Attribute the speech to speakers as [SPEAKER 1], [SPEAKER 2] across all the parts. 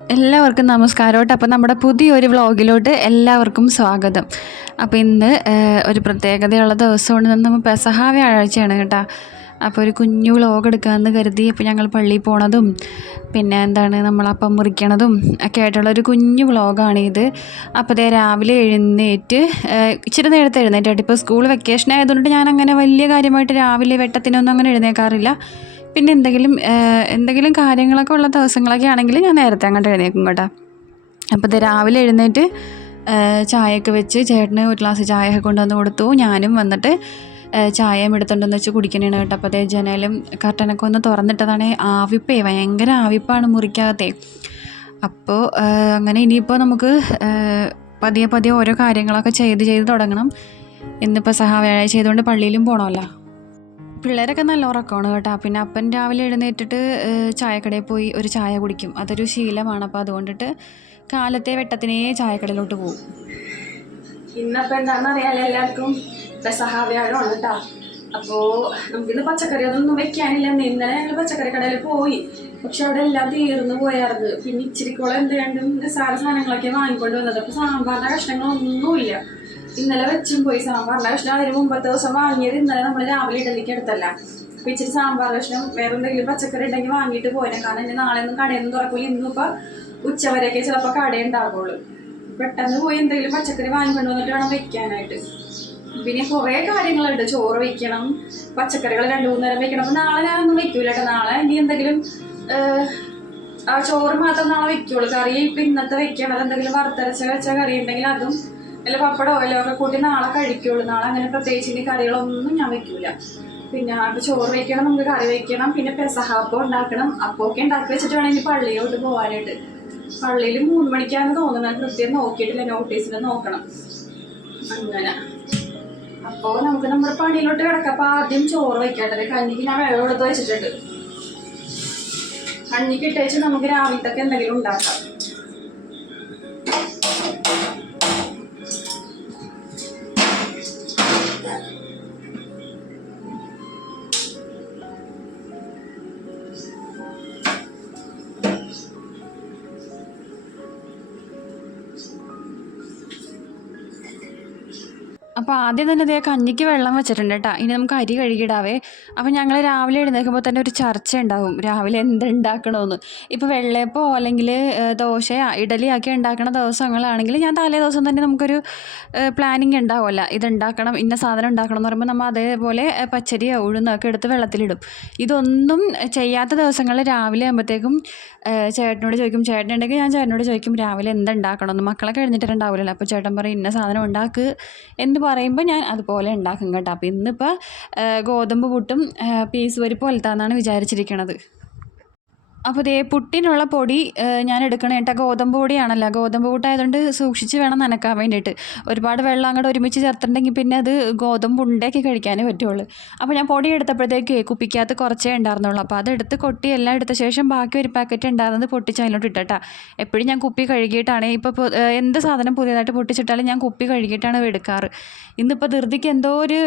[SPEAKER 1] എല്ലാവർക്കും നമസ്കാരം കേട്ടോ അപ്പോൾ നമ്മുടെ പുതിയൊരു വ്ളോഗിലോട്ട് എല്ലാവർക്കും സ്വാഗതം. അപ്പോൾ ഇന്ന് ഒരു പ്രത്യേകതയുള്ള ദിവസമാണ്. നമ്മൾ പെസഹ വ്യാഴാഴ്ചയാണ് കേട്ടോ. അപ്പോൾ ഒരു കുഞ്ഞു വ്ളോഗ് എടുക്കാമെന്ന് കരുതി ഇപ്പോൾ ഞങ്ങൾ പള്ളിയിൽ പോണതും പിന്നെ എന്താണ് നമ്മളപ്പം മുറിക്കണതും ഒക്കെ ആയിട്ടുള്ള ഒരു കുഞ്ഞു വ്ളോഗാണ് ഇത്. അപ്പോൾ ദേ രാവിലെ എഴുന്നേറ്റ് ഇച്ചിരി നേരത്തെ എഴുന്നേറ്റ് ഇപ്പോൾ സ്കൂൾ വെക്കേഷൻ ആയതുകൊണ്ട് ഞാൻ അങ്ങനെ വലിയ കാര്യമായിട്ട് രാവിലെ വെട്ടത്തിനൊന്നും അങ്ങനെ എഴുന്നേക്കാറില്ല. പിന്നെ എന്തെങ്കിലും എന്തെങ്കിലും കാര്യങ്ങളൊക്കെ ഉള്ള ദിവസങ്ങളൊക്കെ ആണെങ്കിൽ ഞാൻ നേരത്തെ അങ്ങോട്ട് എഴുന്നേക്കും കേട്ടോ. അപ്പോൾ ഇത് രാവിലെ എഴുന്നേറ്റ് ചായയൊക്കെ വെച്ച് ചേട്ടന് ഒരു ഗ്ലാസ് ചായയൊക്കെ കൊണ്ടുവന്ന് കൊടുത്തു. ഞാനും വന്നിട്ട് ചായയും എടുത്തുണ്ടെന്ന് വെച്ച് കുടിക്കണേണ് കേട്ടോ. അപ്പോൾ അതേ ജനലും കർട്ടനൊക്കെ ഒന്ന് തുറന്നിട്ടതാണ്. ആവിപ്പേ ഭയങ്കര ആവിപ്പാണ് മുറിക്കകത്തെ. അപ്പോൾ അങ്ങനെ ഇനിയിപ്പോൾ നമുക്ക് പതിയെ പതിയെ ഓരോ കാര്യങ്ങളൊക്കെ ചെയ്ത് ചെയ്ത് തുടങ്ങണം. ഇന്നിപ്പോൾ സഹ വ്യാഴാഴ്ച ചെയ്തുകൊണ്ട് പള്ളിയിലും പോകണമല്ലോ പിള്ളേരൊക്കെ നല്ല ഉറക്കമാണ് കേട്ടോ. പിന്നെ അപ്പൻ രാവിലെ എഴുന്നേറ്റിട്ട് ചായക്കടയിൽ പോയി ഒരു ചായ കുടിക്കും. അതൊരു ശീലമാണ്. അപ്പോൾ അതുകൊണ്ടിട്ട് കാലത്തെ വെട്ടത്തിനേ ചായക്കടയിലോട്ട് പോകും
[SPEAKER 2] ഇന്നപ്പോൾ എന്താണെന്ന് അറിയാലോ എല്ലാവർക്കും പെസഹാവ്യാഴമാണ് കേട്ടോ. അപ്പോൾ നമുക്കിന്ന് പച്ചക്കറി അതൊന്നും വെക്കാനില്ല. ഇന്ന് ഇന്നലെ ഞങ്ങൾ പച്ചക്കറി കടയിൽ പോയി. പക്ഷെ അവിടെ എല്ലാം തീർന്നു പോയായിരുന്നു പിന്നെ ഇച്ചിരിക്കോളം എന്ത് വേണ്ടും നിസ്സാര സാധനങ്ങളൊക്കെ വാങ്ങിക്കൊണ്ട് വന്നത്. അപ്പോൾ സാമ്പാറിന്റെ കഷ്ണങ്ങളൊന്നുമില്ല. ഇന്നലെ വെച്ചും പോയി സാമ്പാർ കഷ്ണം അതിന് മുമ്പത്തെ ദിവസം വാങ്ങിയത് ഇന്നലെ നമ്മൾ രാവിലെ ഇഡലിക്ക് എടുത്തല്ല. അപ്പൊ ഇച്ചിരി സാമ്പാർ കഷ്ണം വേറെ എന്തെങ്കിലും പച്ചക്കറി ഉണ്ടെങ്കിൽ വാങ്ങിയിട്ട് പോയിനെ കാരണം ഇനി നാളെ ഒന്നും കടയൊന്നും തുറക്കില്ല ഇന്നിപ്പോ ഉച്ചവരെയൊക്കെ ചിലപ്പോൾ കടയുണ്ടാകുള്ളൂ പെട്ടെന്ന് പോയി എന്തെങ്കിലും പച്ചക്കറി വാങ്ങിക്കൊണ്ട് വന്നിട്ട് വേണം വെക്കാനായിട്ട്. പിന്നെ കുറേ കാര്യങ്ങളുണ്ട്. ചോറ് വെക്കണം പച്ചക്കറികൾ രണ്ടു മൂന്ന് നേരം വെക്കണം. അപ്പൊ നാളെ ഞാനൊന്നും വെക്കൂല കേട്ടോ. നാളെ ഇനി എന്തെങ്കിലും ആ ചോറ് മാത്രം നാളെ വെക്കുള്ളൂ. കറി ഇപ്പൊ ഇന്നത്തെ വെക്കണത് എന്തെങ്കിലും വറുത്തരച്ച വെച്ച കറി ഉണ്ടെങ്കിൽ അതും അല്ല പപ്പടോ ഒക്കെ കൂട്ടി നാളെ കഴിക്കുള്ളൂ. നാളെ അങ്ങനെ പ്രത്യേകിച്ച് ഇനി കറികളൊന്നും ഞാൻ വെക്കൂല. പിന്നെ അവിടെ ചോറ് വെക്കണം നമുക്ക് കറി വെക്കണം പിന്നെ പെസഹാപ്പം ഉണ്ടാക്കണം. അപ്പൊക്കെ ഉണ്ടാക്കി വെച്ചിട്ട് വേണം ഇനി പള്ളിയോട്ട് പോകാനായിട്ട് പള്ളിയിൽ മൂന്ന് മണിക്കാണ് തോന്നുന്നത് കൃത്യം നോക്കിയിട്ടില്ല. നോട്ടീസിൽ നോക്കണം. അങ്ങനെ. അപ്പോ നമുക്ക് നമ്മുടെ പണിയിലോട്ട് കിടക്കാം. അപ്പൊ ആദ്യം ചോറ് വെക്കേണ്ടത് കഞ്ഞിക്ക് ഞാൻ വെള്ളം എടുത്ത് വെച്ചിട്ടുണ്ട്. കഞ്ഞിക്ക് ഇട്ടേച്ച് നമുക്ക് രാവിലത്തൊക്കെ എന്തെങ്കിലും ഉണ്ടാക്കാം.
[SPEAKER 1] അപ്പോൾ ആദ്യം തന്നെ ഇതേ കഞ്ഞിക്ക് വെള്ളം വെച്ചിട്ടുണ്ട് കേട്ടോ ഇനി നമുക്ക് അരി കഴുകിയിടാവേ. അപ്പോൾ ഞങ്ങൾ രാവിലെ എഴുന്നേൽക്കുമ്പോൾ തന്നെ ഒരു ചർച്ച ഉണ്ടാവും രാവിലെ എന്ത് ഉണ്ടാക്കണമെന്ന് ഇപ്പോൾ വെള്ളയപ്പോ അല്ലെങ്കിൽ ദോശ ഇഡലിയൊക്കെ ഉണ്ടാക്കണ ദിവസങ്ങളാണെങ്കിൽ ഞാൻ തലേ ദിവസം തന്നെ നമുക്കൊരു പ്ലാനിങ് ഉണ്ടാവുമല്ല. ഇത് ഉണ്ടാക്കണം ഇന്ന സാധനം ഉണ്ടാക്കണം എന്ന് പറയുമ്പോൾ നമ്മൾ അതേപോലെ പച്ചരിയോ ഉഴുന്നൊക്കെ എടുത്ത് വെള്ളത്തിലിടും. ഇതൊന്നും ചെയ്യാത്ത ദിവസങ്ങളിൽ രാവിലെ ആകുമ്പോഴത്തേക്കും ചേട്ടനോട് ചോദിക്കും. ചേട്ടൻ ഉണ്ടെങ്കിൽ ഞാൻ ചേട്ടനോട് ചോദിക്കും രാവിലെ എന്തുണ്ടാക്കണമെന്ന് മക്കളൊക്കെ എഴുന്നിട്ടുണ്ടാവില്ലല്ലോ അപ്പോൾ ചേട്ടൻ പറയും ഇന്ന സാധനം ഉണ്ടാക്കുക എന്ന് പറയുമ്പോൾ ഞാൻ അതുപോലെ ഉണ്ടാക്കും കേട്ടോ. അപ്പോൾ ഇന്നിപ്പോൾ ഗോതമ്പ് പുട്ടും പീസ് പരിപ്പ് പോലത്താന്നാണ് വിചാരിച്ചിരിക്കണത്. അപ്പോൾ ദേ പുട്ടിനുള്ള പൊടി ഞാൻ എടുക്കണ. കേട്ടോ ഗോതമ്പ് പൊടിയാണല്ലോ. ഗോതമ്പ് കൂട്ടായതുകൊണ്ട് സൂക്ഷിച്ച് വേണം നനക്കാൻ വേണ്ടിയിട്ട്. ഒരുപാട് വെള്ളം അങ്ങോട്ട് ഒരുമിച്ച് ചേർത്തിട്ടുണ്ടെങ്കിൽ പിന്നെ അത് ഗോതമ്പ് ഉണ്ടാക്കി കഴിക്കാനേ പറ്റുള്ളൂ. അപ്പോൾ ഞാൻ പൊടി എടുത്തപ്പോഴത്തേക്ക് കുപ്പിക്കകത്ത് കുറച്ചേ ഉണ്ടായിരുന്നുള്ളൂ. അപ്പോൾ അതെടുത്ത് കൊട്ടി എല്ലാം എടുത്ത ശേഷം ബാക്കി ഒരു പാക്കറ്റ് ഉണ്ടായിരുന്നത് പൊട്ടിച്ച് അതിലോട്ട് ഇട്ടട്ടാ. എപ്പോഴും ഞാൻ കുപ്പി കഴുകിയിട്ടാണ്. ഇപ്പോൾ എന്ത് സാധനം പുതിയതായിട്ട് പൊട്ടിച്ചിട്ടാലും ഞാൻ കുപ്പി കഴുകിയിട്ടാണ് എടുക്കാറ്. ഇന്നിപ്പോൾ ധൃതിക്ക് എന്തോ ഒരു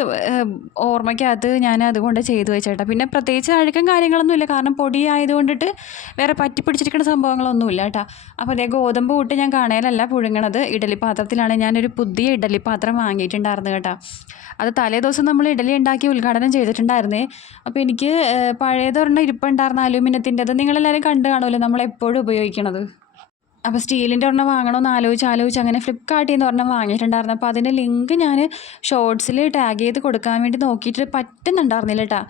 [SPEAKER 1] ഓർമ്മയ്ക്കകത്ത് ഞാൻ അതുകൊണ്ട് ചെയ്തു വെച്ചേട്ടാ. പിന്നെ പ്രത്യേകിച്ച് അഴുക്കും കാര്യങ്ങളൊന്നുമില്ല. കാരണം പൊടി ആയതുകൊണ്ടിട്ട് വേറെ പറ്റി പിടിച്ചിരിക്കുന്ന സംഭവങ്ങളൊന്നുമില്ല കേട്ടോ. അപ്പോൾ അതേ ഗോതമ്പ് കൂട്ട് ഞാൻ കാണേലല്ല പുഴുങ്ങണത്. ഇഡലി പാത്രത്തിലാണ് ഞാനൊരു പുതിയ ഇഡലി പാത്രം വാങ്ങിയിട്ടുണ്ടായിരുന്നു കേട്ടോ. അത് തലേ ദിവസം നമ്മൾ ഇഡലി ഉണ്ടാക്കി ഉദ്ഘാടനം ചെയ്തിട്ടുണ്ടായിരുന്നേ. അപ്പോൾ എനിക്ക് പഴയത് പഴയതൊരെണ്ണം ഇരിപ്പുണ്ടായിരുന്ന അലൂമിനിയത്തിന്റെ അത് നിങ്ങളെല്ലാവരും കണ്ടു കാണുമല്ലോ നമ്മളെപ്പോഴും ഉപയോഗിക്കണത്. അപ്പോൾ സ്റ്റീലിന്റെ ഒരെണ്ണം വാങ്ങണമെന്ന് ആലോചിച്ച് ആലോചിച്ച് അങ്ങനെ ഫ്ലിപ്കാർട്ടിൽ നിന്ന് ഒരെണ്ണം വാങ്ങിയിട്ടുണ്ടായിരുന്നു. അപ്പോൾ അതിന്റെ ലിങ്ക് ഞാൻ ഷോർട്സിൽ ടാഗ് ചെയ്ത് കൊടുക്കാൻ വേണ്ടി നോക്കിയിട്ട് പറ്റുന്നുണ്ടായിരുന്നില്ല കേട്ടോ.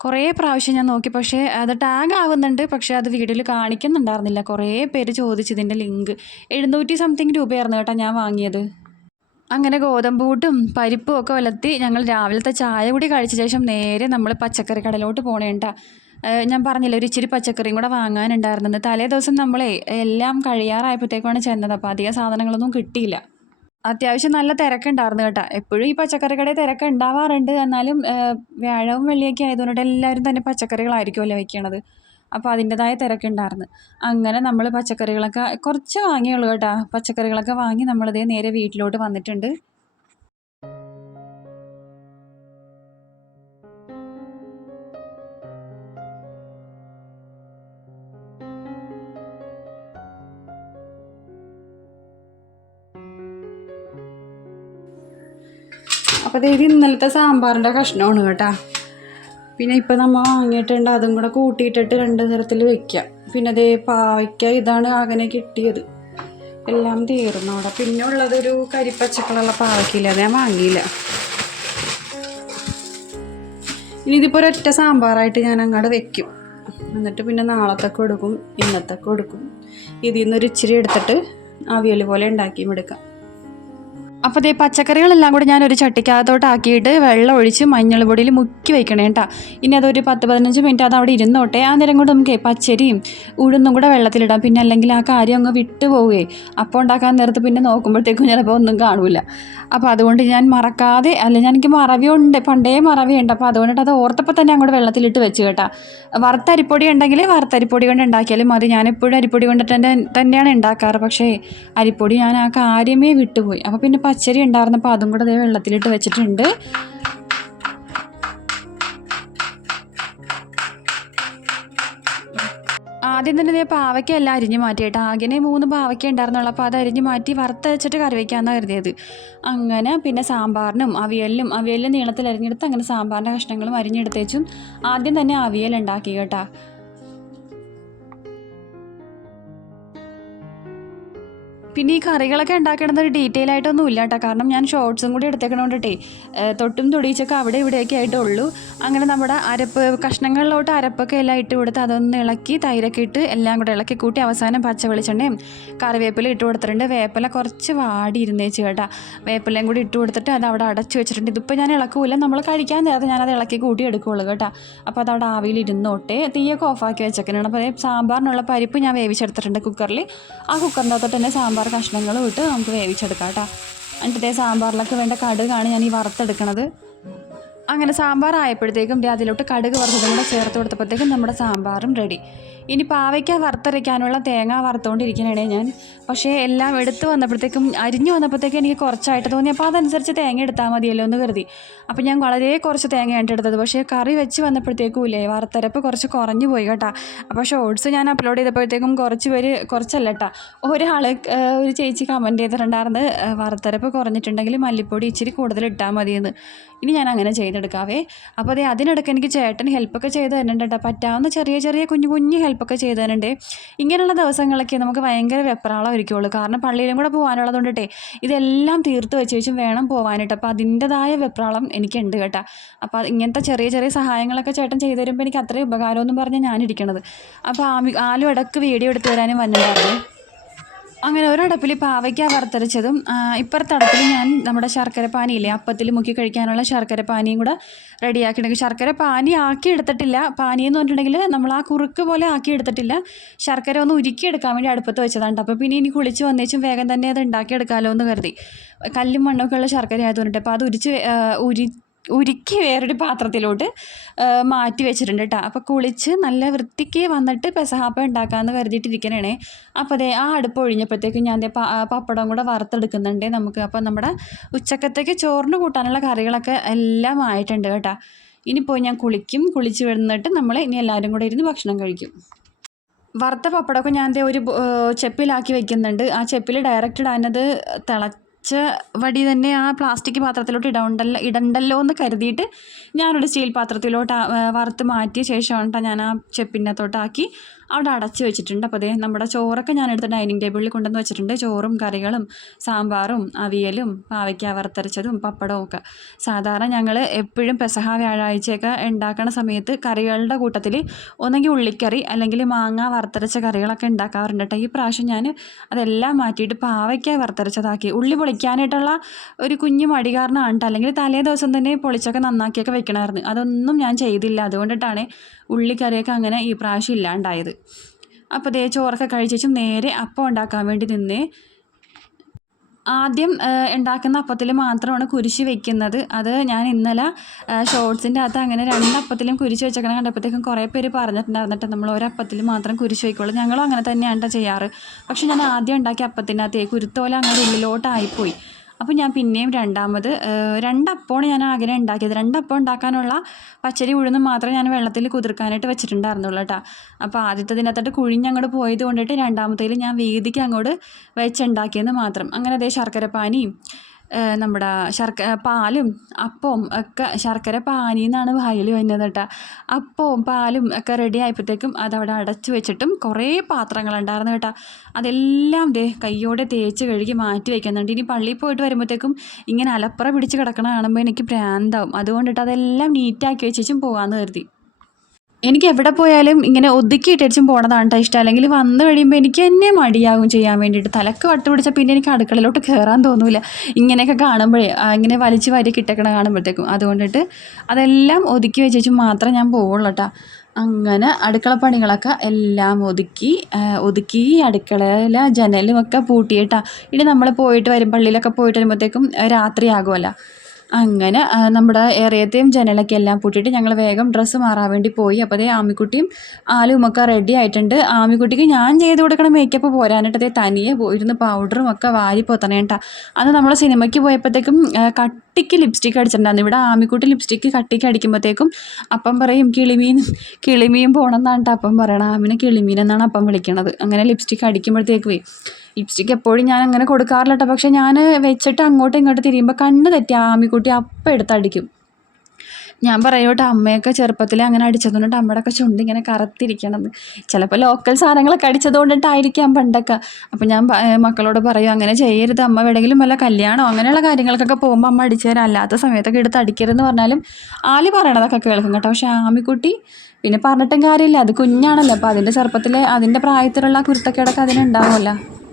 [SPEAKER 1] കുറേ പ്രാവശ്യം ഞാൻ നോക്കി. പക്ഷേ അത് ടാഗ് ആവുന്നുണ്ട്. പക്ഷേ അത് വീഡിയോയിൽ കാണിക്കുന്നുണ്ടായിരുന്നില്ല. കുറേ പേര് ചോദിച്ചതിന്റെ ലിങ്ക്. എഴുന്നൂറ്റി സംതിങ് രൂപയായിരുന്നു കേട്ടോ ഞാൻ വാങ്ങിയത്. അങ്ങനെ ഗോതമ്പ് കൂട്ടും പരിപ്പും ഒക്കെ വലത്തി ഞങ്ങൾ രാവിലത്തെ ചായ കൂടി കഴിച്ച ശേഷം നേരെ നമ്മൾ പച്ചക്കറി കടലോട്ട് പോണേണ്ട ഞാൻ പറഞ്ഞില്ല ഒരു ഇച്ചിരി പച്ചക്കറിയും കൂടെ വാങ്ങാനുണ്ടായിരുന്നത് തലേ ദിവസം നമ്മളെ എല്ലാം കഴിയാറായപ്പോഴത്തേക്കാണ് ചെന്നത്. അപ്പോൾ അധികം സാധനങ്ങളൊന്നും കിട്ടിയില്ല. അത്യാവശ്യം നല്ല തിരക്കുണ്ടായിരുന്നു കേട്ടോ. എപ്പോഴും ഈ പച്ചക്കറി കടയിൽ തിരക്ക് ഉണ്ടാവാറുണ്ട് എന്നാലും വ്യാഴവും വെള്ളിയൊക്കെ ആയതുകൊണ്ട് എല്ലാവരും തന്നെ പച്ചക്കറികളായിരിക്കുമല്ലോ വെക്കണത്. അപ്പോൾ അതിന്റെതായ തിരക്കുണ്ടായിരുന്നു. അങ്ങനെ നമ്മൾ പച്ചക്കറികളൊക്കെ കുറച്ച് വാങ്ങിയുള്ളൂ കേട്ടോ. പച്ചക്കറികളൊക്കെ വാങ്ങി നമ്മളിതേ നേരെ വീട്ടിലോട്ട് വന്നിട്ടുണ്ട്. അപ്പോൾ ഇത് ഇന്നലത്തെ സാമ്പാറിന്റെ കഷ്ണമാണ് കേട്ടോ. പിന്നെ ഇപ്പം നമ്മൾ വാങ്ങിയിട്ടുണ്ട് അതും കൂടെ കൂട്ടിയിട്ടിട്ട് രണ്ട് തരത്തിൽ വെക്കാം. പിന്നെ അതേ പാവയ്ക്ക ഇതാണ് അങ്ങനെ കിട്ടിയത്. എല്ലാം തീർന്നു അവിടെ. പിന്നെ ഉള്ളതൊരു കരിപ്പച്ചക്കളുള്ള പാവയ്ക്കില്ല അത് ഞാൻ വാങ്ങിയില്ല. ഇനി ഇതിപ്പോൾ ഒരൊറ്റ സാമ്പാറായിട്ട് ഞാൻ അങ്ങോട്ട് വെക്കും. എന്നിട്ട് പിന്നെ നാളത്തൊക്കെ എടുക്കും ഇന്നത്തൊക്കെ എടുക്കും. ഇതിൽ നിന്നൊരു ഇച്ചിരി എടുത്തിട്ട് അവിയൽ പോലെ ഉണ്ടാക്കിയും എടുക്കാം. അപ്പോൾ ഈ പച്ചക്കറികളെല്ലാം കൂടി ഞാൻ ഒരു ചട്ടിക്കകത്തോട്ട് ആക്കിയിട്ട് വെള്ളം ഒഴിച്ച് മഞ്ഞൾ പൊടിയിൽ മുക്കി വെക്കണേ കേട്ടോ ഇനി അതൊരു പത്ത് പതിനഞ്ച് മിനിറ്റ് അത് അവിടെ ഇരുന്നോട്ടെ. ആ നേരം കൊണ്ട് നമുക്ക് പച്ചരിയും ഉഴുന്നും കൂടെ വെള്ളത്തിലിടാം. പിന്നെ അല്ലെങ്കിൽ ആ കാര്യം അങ്ങ് വിട്ടു പോവുകയെ അപ്പോൾ ഉണ്ടാക്കാൻ നേരത്ത് പിന്നെ നോക്കുമ്പോഴത്തേക്കും ചിലപ്പോൾ ഒന്നും കാണില്ല അപ്പോൾ അതുകൊണ്ട് ഞാൻ മറക്കാതെ അല്ല ഞാൻ എനിക്ക് മറവിയുണ്ട്. പണ്ടേ മറവിയുണ്ട്. അപ്പോൾ അതുകൊണ്ടിട്ട് അത് ഓർത്തപ്പോൾ തന്നെ അങ്ങോട്ട് വെള്ളത്തിലിട്ട് വെച്ച് കേട്ടാ. വറുത്ത അരിപ്പൊടി ഉണ്ടെങ്കിൽ വറുത്ത അരിപ്പൊടി കൊണ്ട് ഉണ്ടാക്കിയാലും മതി. ഞാൻ എപ്പോഴും അരിപ്പൊടി കൊണ്ട് തന്നെ തന്നെയാണ് ഉണ്ടാക്കാറ്. പക്ഷേ അരിപ്പൊടി ഞാൻ ആ കാര്യമേ വിട്ടുപോയി. അപ്പോൾ പിന്നെ പച്ചരി ഉണ്ടായിരുന്നപ്പോൾ അതും കൂടെ വെള്ളത്തിലിട്ട് വെച്ചിട്ടുണ്ട്. ആദ്യം തന്നെ ഇതേ പാവയ്ക്ക എല്ലാം അരിഞ്ഞ് മാറ്റിയിട്ട്. ആകെ മൂന്ന് പാവയ്ക്ക ഉണ്ടായിരുന്നുള്ളൂ. അപ്പോൾ അത് അരിഞ്ഞ് മാറ്റി വറുത്തരച്ചിട്ട് കറി വയ്ക്കാമെന്നാണ് കരുതിയത്. അങ്ങനെ പിന്നെ സാമ്പാറിനും അവിയലിനും അവിയലിനും നീളത്തിൽ അരിഞ്ഞെടുത്ത് അങ്ങനെ സാമ്പാറിന്റെ കഷ്ണങ്ങളും അരിഞ്ഞെടുത്തേച്ചും ആദ്യം തന്നെ അവിയൽ ഉണ്ടാക്കി കേട്ടോ പിന്നെ ഈ കറികളൊക്കെ ഉണ്ടാക്കണത് ഒരു ഡീറ്റെയിൽ ആയിട്ടൊന്നും ഇല്ല കേട്ടോ കാരണം ഞാൻ ഷോർട്സും കൂടി എടുത്തേക്കണോണ്ടിട്ടേ ഏഹ് തൊട്ടും തൊടിയിച്ചൊക്കെ അവിടെ ഇവിടെയൊക്കെ ആയിട്ടേ ഉള്ളൂ അങ്ങനെ നമ്മുടെ അരപ്പ് കഷ്ണങ്ങളിലോട്ട് അരപ്പൊക്കെ എല്ലാം ഇട്ട് കൊടുത്ത് അതൊന്ന് ഇളക്കി തൈരൊക്കെ ഇട്ട് എല്ലാം കൂടെ ഇളക്കി കൂട്ടി അവസാനം പച്ച വെളിച്ചെണ്ണയും കറിവേപ്പില ഇട്ട് കൊടുത്തിട്ടുണ്ട്. വേപ്പില കുറച്ച് വാടി ഇരുന്നേച്ച് കേട്ടാ. വേപ്പിലയും കൂടി ഇട്ട് കൊടുത്തിട്ട് അത് അവിടെ അടച്ചു വെച്ചിട്ടുണ്ട്. ഇതിപ്പോൾ ഞാൻ ഇളക്കൂല. നമ്മൾ കഴിക്കാൻ നേരത്തെ ഞാനത് ഇളക്കി കൂട്ടി എടുക്കുകയുള്ളൂ കേട്ടോ. അപ്പോൾ അത് അവിടെ ആവിയിൽ ഇരുന്നോട്ടെ. തീയൊക്കെ ഓഫാക്കി വെച്ചേക്കുന്നുണ്ട് അപ്പോൾ സാമ്പാറിനുള്ള പരിപ്പ് ഞാൻ വേവിച്ചെടുത്തിട്ടുണ്ട് കുക്കറിൽ ആ കുക്കറിന്റെ അകത്തോട്ട് തന്നെ സാമ്പാർ കഷ്ണങ്ങളും ഇട്ട് നമുക്ക് വേവിച്ചെടുക്കാം കേട്ടോ. എന്നിട്ട് ഇതേ സാമ്പാറിലൊക്കെ വേണ്ട കടുകാണ് ഞാൻ ഈ വറുത്തെടുക്കണത്. അങ്ങനെ സാമ്പാർ ആയപ്പോഴത്തേക്കും അതിലോട്ട് കടുക് വറുത്തതും കൂടെ ചേർത്ത് കൊടുത്തപ്പോഴത്തേക്കും നമ്മുടെ സാമ്പാറും റെഡി ഇനി പാവയ്ക്ക വറുത്തരയ്ക്കാനുള്ള തേങ്ങ വറുത്തുകൊണ്ടിരിക്കണേ ഞാൻ. പക്ഷേ എല്ലാം എടുത്തു വന്നപ്പോഴത്തേക്കും അരിഞ്ഞു വന്നപ്പോഴത്തേക്കും എനിക്ക് കുറച്ചായിട്ട് തോന്നി. അപ്പോൾ അതനുസരിച്ച് തേങ്ങ എടുത്താൽ മതിയല്ലോ എന്ന് കരുതി. അപ്പോൾ ഞാൻ വളരെ കുറച്ച് തേങ്ങയാണ് എടുത്തത് പക്ഷേ കറി വെച്ച് വന്നപ്പോഴത്തേക്കും ഇല്ലേ വറുത്തരപ്പ് കുറച്ച് കുറഞ്ഞു പോയി കേട്ടോ. അപ്പോൾ ഷോർട്സ് ഞാൻ അപ്ലോഡ് ചെയ്തപ്പോഴത്തേക്കും കുറച്ച് പേര് കുറച്ചല്ല കേട്ടോ. ഒരാൾ ഒരു ചേച്ചി കമന്റ് ചെയ്തിട്ടുണ്ടായിരുന്നു ഏഹ് വറുത്തരപ്പ് കുറഞ്ഞിട്ടുണ്ടെങ്കിൽ മല്ലിപ്പൊടി ഇച്ചിരി കൂടുതൽ ഇട്ടാൽ മതിയെന്ന്. ഇനി ഞാൻ അങ്ങനെ ചെയ്തെടുക്കാവേ. അപ്പോൾ അതേ അതിനിടയ്ക്ക് എനിക്ക് ചേട്ടൻ ഹെൽപ്പൊക്കെ ചെയ്ത് തരുന്നുണ്ട് കേട്ടോ. പറ്റാവുന്ന ചെറിയ ചെറിയ കുഞ്ഞു കുഞ്ഞു ഹെൽപ്പൊക്കെ ചെയ്ത് ഇങ്ങനെയുള്ള ദിവസങ്ങളൊക്കെ നമുക്ക് ഭയങ്കര വെപ്രാളമായിരിക്കുള്ളൂ കാരണം പള്ളിയിലും കൂടെ പോകാനുള്ളത് കൊണ്ടിട്ടേ ഇതെല്ലാം തീർത്ത് വെച്ച് വെച്ചും വേണം പോകാനായിട്ട് അപ്പോൾ അതിന്റെതായ വെപ്രാളം എനിക്കുണ്ട് കേട്ടോ. അപ്പോൾ ഇങ്ങനത്തെ ചെറിയ ചെറിയ സഹായങ്ങളൊക്കെ ചേട്ടൻ ചെയ്തു തരുമ്പോൾ എനിക്ക് അത്രയും ഉപകാരമെന്നും പറഞ്ഞ് ഞാനിരിക്കണത്. അപ്പോൾ ആലും ഇടയ്ക്ക് വീഡിയോ എടുത്ത് തരാനും വന്നിട്ടുണ്ടായിരുന്നു അങ്ങനെ ഒരടപ്പിൽ പാവയ്ക്ക വറുത്തരച്ചതും ഇപ്പുറത്തെ അടപ്പിൽ ഞാൻ നമ്മുടെ ശർക്കര പാനിയില്ലേ അപ്പത്തിൽ മുക്കി കഴിക്കാനുള്ള ശർക്കര പാനിയും കൂടെ റെഡിയാക്കിയിട്ടുണ്ടെങ്കിൽ ശർക്കര പാനി ആക്കി എടുത്തിട്ടില്ല. പാനി എന്ന് പറഞ്ഞിട്ടുണ്ടെങ്കിൽ നമ്മൾ ആ കുറുക്ക് പോലെ ആക്കി എടുത്തിട്ടില്ല. ശർക്കര ഒന്ന് ഉരുക്കി എടുക്കാൻ വേണ്ടി അടുപ്പത്ത് വെച്ചതാണ് അപ്പോൾ പിന്നെ ഇനി കുളിച്ച് വന്നേച്ചും വേഗം തന്നെ അത് ഉണ്ടാക്കിയെടുക്കാമല്ലോ എന്ന് കരുതി. കല്ലും മണ്ണൊക്കെ ഉള്ള ശർക്കര ആയതുകൊണ്ട് അപ്പോൾ അത് ഉരിച്ച് ഉരി ഉരുക്കി വേറൊരു പാത്രത്തിലോട്ട് മാറ്റി വെച്ചിട്ടുണ്ട് കേട്ടോ അപ്പോൾ കുളിച്ച് നല്ല വൃത്തിക്ക് വന്നിട്ട് പെസഹാപ്പ ഉണ്ടാക്കാമെന്ന് കരുതിയിട്ടിരിക്കണേ അപ്പോൾ അതെ ആ അടുപ്പ് ഒഴിഞ്ഞപ്പോഴത്തേക്കും ഞാൻ പപ്പടം കൂടെ വറുത്തെടുക്കുന്നുണ്ട് നമുക്ക്. അപ്പോൾ നമ്മുടെ ഉച്ചക്കത്തേക്ക് ചോറിന് കൂട്ടാനുള്ള കറികളൊക്കെ എല്ലാം ആയിട്ടുണ്ട് കേട്ടോ. ഇനി പോയി ഞാൻ കുളിക്കും കുളിച്ച് വരുന്നിട്ട് നമ്മൾ ഇനി എല്ലാവരും കൂടെ ഇരുന്ന് ഭക്ഷണം കഴിക്കും. വറുത്ത പപ്പടമൊക്കെ ഞാൻ ഒരു ചെപ്പിലാക്കി വെക്കുന്നുണ്ട്. ആ ചെപ്പിൽ ഡയറക്റ്റ് ഇടാനത് തിളച്ച വടി തന്നെ ആ പ്ലാസ്റ്റിക് പാത്രത്തിലോട്ട് ഇടണ്ടല്ലോ ഇടണ്ടല്ലോ എന്ന് കരുതിയിട്ട് ഞാനൊരു സ്റ്റീൽ പാത്രത്തിലോട്ട് വറുത്ത് മാറ്റിയ ശേഷമാണ് കേട്ടോ ഞാൻ ആ ചെപ്പിന്റെ അകത്തോട്ടാക്കി അവിടെ അടച്ച് വെച്ചിട്ടുണ്ട്. അപ്പോൾ അതേ നമ്മുടെ ചോറൊക്കെ ഞാൻ എടുത്ത് ഡൈനിങ് ടേബിളിൽ കൊണ്ടുവന്ന് വെച്ചിട്ടുണ്ട്. ചോറും കറികളും സാമ്പാറും അവിയലും പാവയ്ക്ക വറുത്തരച്ചതും പപ്പടവും ഒക്കെ സാധാരണ ഞങ്ങൾ എപ്പോഴും പെസഹ വ്യാഴാഴ്ചയൊക്കെ ഉണ്ടാക്കണ സമയത്ത് കറികളുടെ കൂട്ടത്തിൽ ഒന്നെങ്കിൽ ഉള്ളിക്കറി അല്ലെങ്കിൽ മാങ്ങ വറുത്തരച്ച കറികളൊക്കെ ഉണ്ടാക്കാറുണ്ട് കേട്ടോ. ഈ പ്രാവശ്യം ഞാൻ അതെല്ലാം മാറ്റിയിട്ട് പാവയ്ക്ക വറുത്തരച്ചതാക്കി. ഉള്ളി പൊളിക്കാനായിട്ടുള്ള ഒരു കുഞ്ഞു മടി കാരണമാണ് അല്ലെങ്കിൽ തലേ ദിവസം തന്നെ പൊളിച്ചൊക്കെ നന്നാക്കിയൊക്കെ വെക്കണമായിരുന്നു. അതൊന്നും ഞാൻ ചെയ്തില്ല. അതുകൊണ്ടിട്ടാണ് ഉള്ളിക്കറിയൊക്കെ അങ്ങനെ ഈ പ്രാവശ്യം ഇല്ലാണ്ടായത്. അപ്പോൾ ദേ ചോറൊക്കെ കഴിച്ചും നേരെ അപ്പം ഉണ്ടാക്കാൻ വേണ്ടി നിന്നേ ആദ്യം ഉണ്ടാക്കുന്ന അപ്പത്തിൽ മാത്രമാണ് കുരിശ് വെക്കുന്നത്. അത് ഞാൻ ഇന്നലെ ഷോർട്സിന്റെ അകത്ത് അങ്ങനെ രണ്ടപ്പത്തിലും കുരിശ് വെച്ചേക്കണം കണ്ടപ്പോഴത്തേക്കും കുറേ പേര് പറഞ്ഞിട്ടുണ്ടായിരുന്നിട്ട് നമ്മൾ ഒരപ്പത്തിൽ മാത്രം കുരിശ് വയ്ക്കുള്ളൂ ഞങ്ങളും അങ്ങനെ തന്നെയാണ് ചെയ്യാറ്. പക്ഷെ ഞാൻ ആദ്യം ഉണ്ടാക്കിയ അപ്പത്തിനകത്തേ കുരുത്തോല അങ്ങനെ ഉള്ളിലോട്ടായിപ്പോയി. അപ്പോൾ ഞാൻ പിന്നെയും രണ്ടാമത് രണ്ടപ്പമാണ് ഞാൻ ആഗ്രഹം ഉണ്ടാക്കിയത്. രണ്ടപ്പം ഉണ്ടാക്കാനുള്ള പച്ചരി ഉഴുന്ന് മാത്രമേ ഞാൻ വെള്ളത്തിൽ കുതിർക്കാനായിട്ട് വെച്ചിട്ടുണ്ടായിരുന്നുള്ളൂ കേട്ടോ അപ്പോൾ ആദ്യത്തതിനകത്തോട്ട് കുഴിഞ്ഞങ്ങോട്ട് പോയത് കൊണ്ടിട്ട് രണ്ടാമത്തേൽ ഞാൻ വേദിക്ക് അങ്ങോട്ട് വെച്ചുണ്ടാക്കിയെന്ന് മാത്രം. അങ്ങനെ അതേ ശർക്കരപ്പാനിയും നമ്മുടെ ശർക്കര പാലും അപ്പവും ഒക്കെ ശർക്കര പാനി എന്നാണ് വായിൽ വന്നത് കേട്ടോ. അപ്പവും പാലും ഒക്കെ റെഡി ആയപ്പോഴത്തേക്കും അതവിടെ അടച്ചു വെച്ചിട്ടും കുറേ പാത്രങ്ങളുണ്ടായിരുന്നു കേട്ടോ. അതെല്ലാം ദേ കയ്യോടെ തേച്ച് കഴുകി മാറ്റി വയ്ക്കുന്നുണ്ട് ഇനി പള്ളിയിൽ പോയിട്ട് വരുമ്പോഴത്തേക്കും ഇങ്ങനെ അലപ്പുറ പിടിച്ച് കിടക്കണ കാണുമ്പോൾ എനിക്ക് ഭ്രാന്താവും. അതുകൊണ്ടിട്ട് അതെല്ലാം നീറ്റാക്കി വെച്ചും പോകാമെന്ന് കരുതി. എനിക്ക് എവിടെ പോയാലും ഇങ്ങനെ ഒതുക്കി ഇട്ടടിച്ചും പോണതാണ് കേട്ടോ ഇഷ്ടം. അല്ലെങ്കിൽ വന്നു കഴിയുമ്പോൾ എനിക്ക് തന്നെ മടിയാകും ചെയ്യാൻ വേണ്ടിയിട്ട്. തലക്ക് വട്ട് പിടിച്ചാൽ പിന്നെ എനിക്ക് അടുക്കളയിലോട്ട് കയറാൻ തോന്നൂല. ഇങ്ങനെയൊക്കെ കാണുമ്പോഴേ ഇങ്ങനെ വലിച്ച് വാരി കിട്ടക്കണ കാണുമ്പോഴത്തേക്കും. അതുകൊണ്ടിട്ട് അതെല്ലാം ഒതുക്കി വെച്ചേച്ചും മാത്രമേ ഞാൻ പോവുള്ളൂ കേട്ടോ അങ്ങനെ അടുക്കള പണികളൊക്കെ എല്ലാം ഒതുക്കി ഒതുക്കി അടുക്കളയിലെ ജനലുമൊക്കെ പൂട്ടിയിട്ടാണ് ഇനി നമ്മൾ പോയിട്ട് വരും പള്ളിയിലൊക്കെ പോയിട്ട് വരുമ്പോഴത്തേക്കും രാത്രിയാകുമല്ലോ. അങ്ങനെ നമ്മുടെ ഏറിയത്തെയും ജനലൊക്കെ എല്ലാം പൂട്ടിയിട്ട് ഞങ്ങൾ വേഗം ഡ്രസ്സ് മാറാൻ വേണ്ടി പോയി. അപ്പോൾ അതേ ആമിക്കുട്ടിയും ആലുമൊക്കെ റെഡി ആയിട്ടുണ്ട്. ആമിക്കുട്ടിക്ക് ഞാൻ ചെയ്ത് കൊടുക്കണ മേക്കപ്പ് പോരാനായിട്ട് അതേ തനിയെ പോയിരുന്ന് പൗഡറും ഒക്കെ വാരി പൊത്തണേട്ട അന്ന് നമ്മൾ സിനിമയ്ക്ക് പോയപ്പോഴത്തേക്കും കട്ടിക്ക് ലിപ്സ്റ്റിക്ക് അടിച്ചിട്ടുണ്ടായിരുന്നു. ഇവിടെ ആമിക്കുട്ടി ലിപ്സ്റ്റിക്ക് കട്ടിക്ക് അടിക്കുമ്പോഴത്തേക്കും അപ്പം പറയും കിളിമീൻ കിളിമീൻ പോകണമെന്നാണ് കേട്ടോ അപ്പം പറയണം ആമിനെ കിളിമീൻ എന്നാണ് അപ്പം വിളിക്കണത്. അങ്ങനെ ലിപ്സ്റ്റിക്ക് അടിക്കുമ്പോഴത്തേക്കുവേ ലിപ്സ്റ്റിക്ക് എപ്പോഴും ഞാൻ അങ്ങനെ കൊടുക്കാറില്ല കേട്ടോ പക്ഷേ ഞാൻ വെച്ചിട്ട് അങ്ങോട്ടും ഇങ്ങോട്ട് തിരിയുമ്പോൾ കണ്ണ് തെറ്റി ആമിക്കുട്ടി അപ്പം എടുത്തടിക്കും ഞാൻ പറയോട്ടെ അമ്മയൊക്കെ ചെറുപ്പത്തിൽ അങ്ങനെ അടിച്ചതുകൊണ്ട് അമ്മയുടെയൊക്കെ ചുണ്ട് ഇങ്ങനെ കറുത്തിരിക്കണത് ചിലപ്പോൾ ലോക്കൽ സാധനങ്ങളൊക്കെ അടിച്ചതുകൊണ്ടിട്ടായിരിക്കാം പണ്ടൊക്കെ. അപ്പം ഞാൻ മക്കളോട് പറയും അങ്ങനെ ചെയ്യരുത്. അമ്മ എവിടെയെങ്കിലും വല്ല കല്യാണോ അങ്ങനെയുള്ള കാര്യങ്ങൾക്കൊക്കെ പോകുമ്പോൾ അമ്മ അടിച്ചു തരാം. അല്ലാത്ത സമയത്തൊക്കെ എടുത്ത് അടിക്കരുതെന്ന് പറഞ്ഞാലും ആലി പറയണതൊക്കെ കേൾക്കും കേട്ടോ. പക്ഷേ ആമിക്കുട്ടി പിന്നെ പറഞ്ഞിട്ടും കാര്യമില്ല. അത് കുഞ്ഞാണല്ലോ. അപ്പോൾ അതിന്റെ ചെറുപ്പത്തിൽ അതിന്റെ പ്രായത്തിലുള്ള കുരുത്തക്കേടൊക്കെ അതിനുണ്ടാവുമല്ലോ.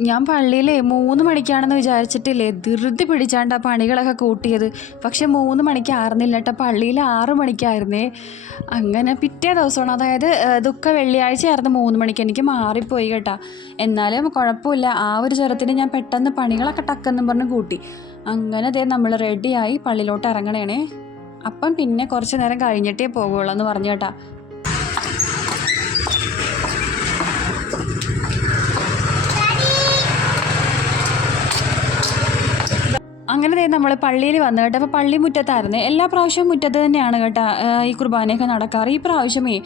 [SPEAKER 1] ഞാൻ പള്ളിയിലെ മൂന്ന് മണിക്കാണെന്ന് വിചാരിച്ചിട്ടില്ലേ? ധൃതി പിടിച്ചാണ്ട് ആ പണികളൊക്കെ കൂട്ടിയത്. പക്ഷെ മൂന്ന് മണിക്ക് ആറുന്നില്ല കേട്ടോ. പള്ളിയിൽ ആറ് മണിക്കായിരുന്നേ. അങ്ങനെ പിറ്റേ ദിവസമാണ്. അതായത് ദുഃഖ വെള്ളിയാഴ്ചയായിരുന്നു മൂന്ന് മണിക്ക്. എനിക്ക് മാറിപ്പോയി കേട്ടോ. എന്നാലും കുഴപ്പമില്ല. ആ ഒരു ചുരത്തിന് ഞാൻ പെട്ടെന്ന് പണികളൊക്കെ ടക്കെന്നും പറഞ്ഞ് കൂട്ടി. അങ്ങനെ അതേ നമ്മൾ റെഡിയായി പള്ളിയിലോട്ട് ഇറങ്ങണേണേ. അപ്പം പിന്നെ കുറച്ച് നേരം കഴിഞ്ഞിട്ടേ പോകുള്ളൂ എന്ന് പറഞ്ഞു കേട്ടാ. അങ്ങനെ ദേ നമ്മൾ പള്ളിയിൽ വന്നു കേട്ടോ അപ്പോൾ പള്ളി മുറ്റത്തായിരുന്നു. എല്ലാ പ്രാവശ്യവും മുറ്റത്ത് തന്നെയാണ് കേട്ടോ ഈ കുർബാനയൊക്കെ നടക്കാറ്. ഈ പ്രാവശ്യമേ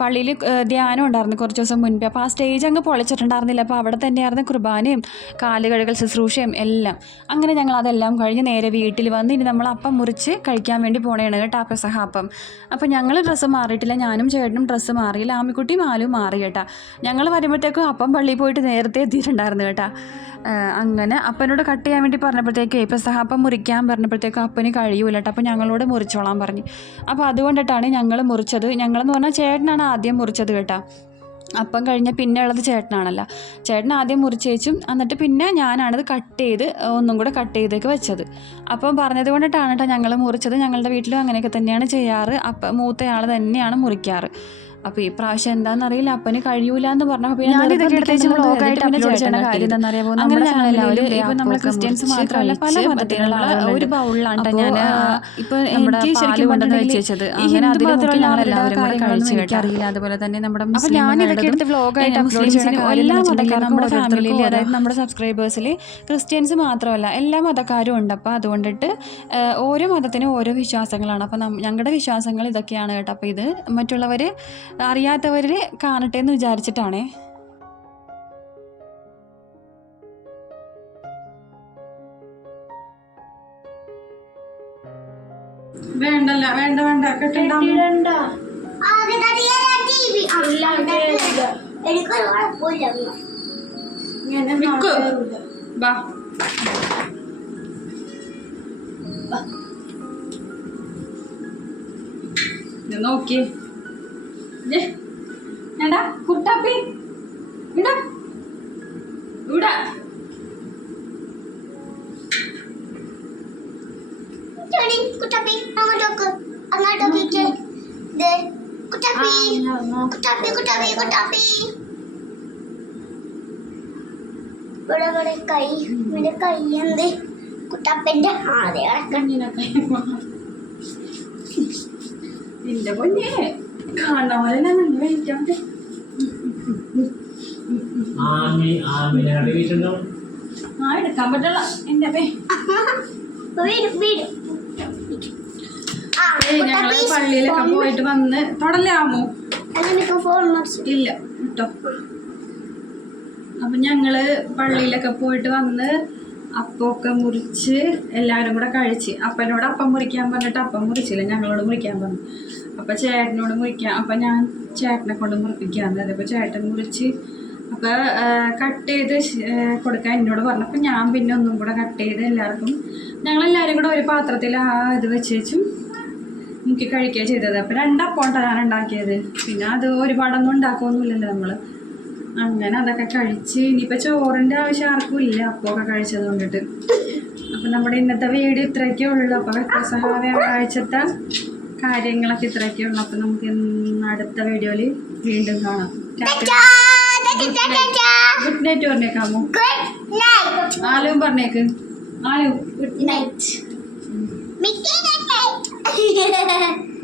[SPEAKER 1] പള്ളിയിൽ ധ്യാനം ഉണ്ടായിരുന്നു കുറച്ച് ദിവസം മുൻപ്. അപ്പോൾ ആ സ്റ്റേജ് അങ്ങ് പൊളിച്ചിട്ടുണ്ടായിരുന്നില്ല. അപ്പോൾ അവിടെ തന്നെയായിരുന്നു കുർബാനയും കാലുകഴുകൽ ശുശ്രൂഷയും എല്ലാം. അങ്ങനെ ഞങ്ങൾ അതെല്ലാം കഴിഞ്ഞ് നേരെ വീട്ടിൽ വന്ന് ഇനി നമ്മൾ അപ്പം മുറിച്ച് കഴിക്കാൻ വേണ്ടി പോണേണ് കേട്ടോ പെസഹ അപ്പം. അപ്പോൾ ഞങ്ങൾ ഡ്രസ്സ് മാറിയിട്ടില്ല. ഞാനും ചേട്ടനും ഡ്രസ്സ് മാറിയില്ല. ആമിക്കുട്ടിയും ആലും മാറി കേട്ടോ. ഞങ്ങൾ വരുമ്പോഴത്തേക്കും അപ്പം പള്ളിയിൽ പോയിട്ട് നേരത്തെ എത്തിയിട്ടുണ്ടായിരുന്നു കേട്ടോ. അങ്ങനെ അപ്പനോട് കട്ട് ചെയ്യാൻ വേണ്ടി പറഞ്ഞപ്പോഴത്തേക്ക് ഇപ്പം സഹാപ്പം മുറിക്കാൻ പറഞ്ഞപ്പോഴത്തേക്കും അപ്പന് കഴിയൂല അപ്പോൾ ഞങ്ങളോട് മുറിച്ചോളാൻ പറഞ്ഞു. അപ്പോൾ അതുകൊണ്ടിട്ടാണ് ഞങ്ങൾ മുറിച്ചത്. ഞങ്ങളെന്ന് പറഞ്ഞാൽ ചേട്ടനാണ് ആദ്യം മുറിച്ചത് കേട്ടോ. അപ്പം കഴിഞ്ഞ പിന്നെ ഉള്ളത് ചേട്ടനാണല്ലോ. ചേട്ടൻ ആദ്യം മുറിച്ചേച്ചും എന്നിട്ട് പിന്നെ ഞാനാണത് കട്ട് ചെയ്ത് ഒന്നും കൂടെ കട്ട് ചെയ്തേക്ക് വെച്ചത്. അപ്പം പറഞ്ഞത് കൊണ്ടിട്ടാണ് കേട്ടോ ഞങ്ങൾ മുറിച്ചത്. ഞങ്ങളുടെ വീട്ടിലും അങ്ങനെയൊക്കെ തന്നെയാണ് ചെയ്യാറ്. അപ്പം മൂത്തയാൾ തന്നെയാണ് മുറിക്കാറ്. അപ്പോൾ ഈ പ്രാവശ്യം എന്താണെന്നറിയില്ല അപ്പന് കഴിയൂല എന്ന് പറഞ്ഞപ്പോൾ പിന്നെ ക്രിസ്ത്യൻസ് മാത്രമല്ല പല മതത്തിലുള്ള ഒരു ബൗളിലാണ് ഞാൻ എനിക്ക് ശരിക്കും
[SPEAKER 2] കൊണ്ടുവന്ന് അങ്ങനെ എല്ലാവരും കൂടെ കഴിച്ച്
[SPEAKER 1] അതുപോലെ തന്നെ നമ്മുടെ
[SPEAKER 2] ഞാൻ ഇതൊക്കെ എടുത്ത് അപ്ലോഡ്
[SPEAKER 1] എല്ലാ മതക്കാരും നമ്മുടെ
[SPEAKER 2] ഓരോരുത്തർക്കും
[SPEAKER 1] ഫാമിലിയിൽ അതായത് നമ്മുടെ സബ്സ്ക്രൈബേഴ്സിൽ ക്രിസ്ത്യൻസ് മാത്രമല്ല എല്ലാ മതക്കാരും ഉണ്ട്. അപ്പോൾ അതുകൊണ്ടിട്ട് ഓരോ മതത്തിനും ഓരോ വിശ്വാസങ്ങളാണ്. അപ്പോൾ ഞങ്ങളുടെ വിശ്വാസങ്ങൾ ഇതൊക്കെയാണ് കേട്ടോ. അപ്പോൾ ഇത് മറ്റുള്ളവർ അറിയാത്തവർ കാണട്ടെ എന്ന് വിചാരിച്ചിട്ടാണേ.
[SPEAKER 2] വേണ്ടല്ല വേണ്ട വേണ്ട
[SPEAKER 3] കെട്ടിടണ്ട.
[SPEAKER 2] നോക്കിയേ എടാ കുട്ടാപ്പി. ഇവിടെ.
[SPEAKER 3] ചെടി, കുട്ടപ്പി അങ്ങോട്ടോക്ക് അങ്ങോട്ടോക്കിക്ക് ദേ, കുട്ടപ്പി കുട്ടപ്പി കുട്ടപ്പി കുട്ടപ്പി. ഇവിടെ ഇവിടെ കൈ ഇവിടെ കൈ എന്ത്? കുട്ടപ്പന്റെ ആദ്യ
[SPEAKER 2] കണ്ണിനൊക്കെ നിന്റെ പൊന്നെ. കാണുന്ന പോലെ
[SPEAKER 1] ആ എടുക്കാൻ പറ്റില്ല എന്റെ പേ
[SPEAKER 3] ഞങ്ങൾ
[SPEAKER 1] പള്ളിയിലൊക്കെ പോയിട്ട് വന്ന് തൊടലാമോ ഇല്ല. കേട്ടോ അപ്പൊ ഞങ്ങൾ പള്ളിയിലൊക്കെ പോയിട്ട് വന്ന് അപ്പമൊക്കെ മുറിച്ച് എല്ലാവരും കൂടെ കഴിച്ച്. അപ്പനോട് അപ്പം മുറിക്കാൻ പറഞ്ഞിട്ട് അപ്പം മുറിച്ചില്ല. ഞങ്ങളോട് മുറിക്കാൻ പറഞ്ഞു. അപ്പം ചേട്ടനോട് മുറിക്കാം അപ്പം ഞാൻ ചേട്ടനെ കൊണ്ട് മുറിപ്പിക്കാൻ തരാം അപ്പോൾ ചേട്ടൻ മുറിച്ച് അപ്പോൾ കട്ട് ചെയ്ത് കൊടുക്കാൻ എന്നോട് പറഞ്ഞു. അപ്പം ഞാൻ പിന്നെ ഒന്നും കൂടെ കട്ട് ചെയ്ത് എല്ലാവർക്കും ഞങ്ങളെല്ലാവരും കൂടെ ഒരു പാത്രത്തിൽ ആ ഇത് വെച്ച് വെച്ചും മുക്കി കഴിക്കുക ചെയ്തത്. അപ്പം രണ്ടപ്പോണ്ടാണ് ഞാൻ ഉണ്ടാക്കിയത്. പിന്നെ അത് ഒരുപാടൊന്നും ഉണ്ടാക്കുമൊന്നുമില്ലല്ലോ നമ്മൾ അങ്ങനെ അതൊക്കെ കഴിച്ച് ഇനിയിപ്പോൾ ചോറിന്റെ ആവശ്യം ആർക്കും ഇല്ല അപ്പമൊക്കെ കഴിച്ചത് കൊണ്ടിട്ട്. അപ്പം നമ്മുടെ ഇന്നത്തെ വീഡിയോ ഇത്രയൊക്കെ ഉള്ളൂ. അപ്പോൾ വ്യത്യസ്തമായ വ്യാഴാഴ്ചത്തെ കാര്യങ്ങളൊക്കെ ഇത്രയൊക്കെ ഉള്ളൂ. അപ്പം നമുക്ക് അടുത്ത വീഡിയോയിൽ വീണ്ടും കാണാം. ഗുഡ് നൈറ്റ് പറഞ്ഞേക്കാമോ ആലും പറഞ്ഞേക്ക്. Aloo
[SPEAKER 3] good night